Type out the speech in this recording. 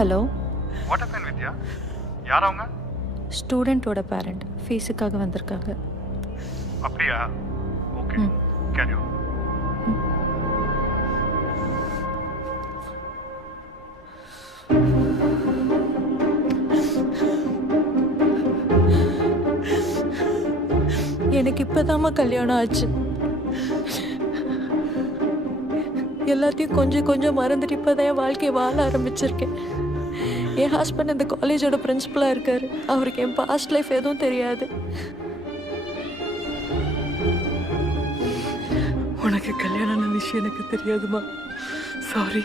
Hello, what happen வித்யா? யார் அவங்க? ஸ்டூடெண்ட்டோட parent ஃபீஸுக்காக வந்திருக்காங்க. அப்படியா? Okay, carry on. எனக்கு இப்போதாம்மா கல்யாணம் ஆச்சு. எல்லாத்தையும் கொஞ்சம் கொஞ்சம் மறந்துட்டு இப்போதான் என் வாழ்க்கையை வாழ ஆரம்பிச்சிருக்கேன். என் ஹஸ்பண்ட் இந்த காலேஜோட பிரின்சிபலாக இருக்காரு. அவருக்கு என் பாஸ்ட் லைஃப் எதுவும் தெரியாது. உனக்கு கல்யாணம் விஷயம் எனக்கு தெரியாதுமா. சாரி.